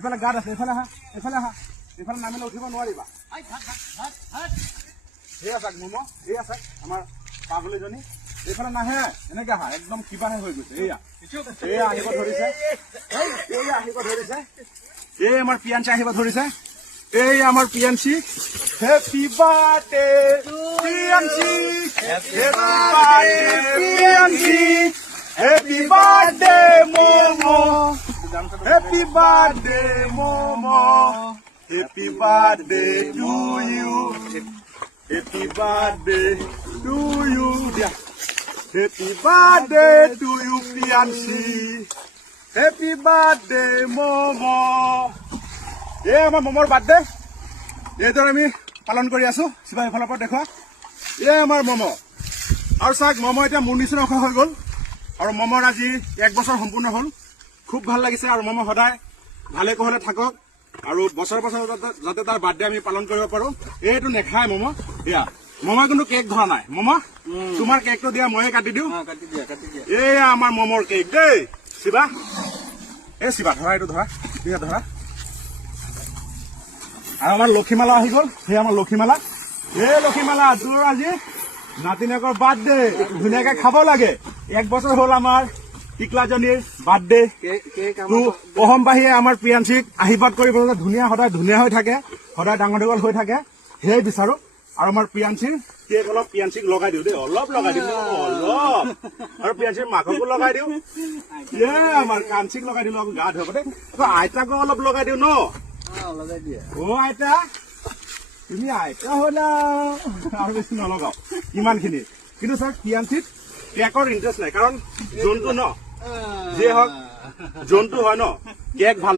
এইফালে গাত আছে, এইফালে আহা, এইফালে আহা, এইফালে নামিলে উঠিব নোৱাৰিবা। সেয়া চাক মম, এয়া চাক আমাৰ পাগলীজনী, এইফালে নাহে, এনেকে আহা, একদম কিবাহে হৈ গৈছে। এয়া এয়া আহিব ধৰিছে, এয়া আহিব ধৰিছে, এই আমাৰ পিয়াঞ্চি আহিব ধৰিছে, এই আমাৰ Piyanchi. Happy birthday Piyanchi, happy birthday Piyanchi, happy birthday mom, happy birthday mom, happy birthday to you, happy birthday to you Diya, happy birthday to you Piyanchi, happy birthday mom. এই আমাৰ মমৰ বাৰ্থডে এইদৰে আমি পালন কৰি আছো। শিৱা এইফালৰ পৰা দেখুৱা, এই আমাৰ মম। আৰু চাওক মম এতিয়া মোৰ নিচিনা ওখ হৈ গ'ল, আৰু মমৰ আজি 1 বছৰ সম্পূৰ্ণ হ'ল। খুব ভাল লাগিছে, আৰু মম সদায় ভালে কুশলে থাকক, আৰু বছৰ বছৰ যাতে তাৰ বাৰ্থডে আমি পালন কৰিব পাৰো। এইটো নেখায় মম, এয়া মমই কিন্তু কেক ধৰা নাই। মম তোমাৰ কেকটো দিয়া, ময়ে কাটি দিওঁ। এয়া আমাৰ মমৰ কেক দেই। শিৱা, এই শিৱা ধৰা, এইটো ধৰা, ঠিক আছে ধৰা। আৰু আমাৰ লক্ষীমালা আহি গ'ল, সেই আমাৰ লক্ষীমালা। এই লক্ষীমালা, তোৰ আজি নাতিনীয়েকৰ বাৰ্থডে, ধুনীয়াকে খাব লাগে। 1 বছৰ হ'ল আমাৰ টিকলাজনীৰ বাৰ্থডে। অসমবাসীয়ে আমাৰ প্ৰিয়াঞ্চিক আশীৰ্বাদ কৰিব, ধুনীয়া সদায় ধুনীয়া হৈ থাকে, সদায় ডাঙৰ দীঘল হৈ থাকে, সেয়াই বিচাৰো। আৰু আমাৰ প্ৰিয়াঞ্চিৰ কেক অলপ পিয়াঞ্চিক লগাই দিওঁ দেই, অলপ লগাই দিওঁ, অলপ। আৰু পিয়াঞ্চিৰ মাককো লগাই দিওঁ, আমাৰ কাঞ্চিক লগাই দিলো, গা ধুব দেই। আইতাকো অলপ লগাই দিওঁ ন। অ আইতা, তুমি আইতা হলা, আৰু বেছি নলগাও ইমানখিনি। কিন্তু ছাৰ পিয়াঞ্চিত কেকৰ ইণ্টাৰেষ্ট নাই, কাৰণ জন্তু ন, যিয়ে হওক জন্তু হয় ন, কেক ভাল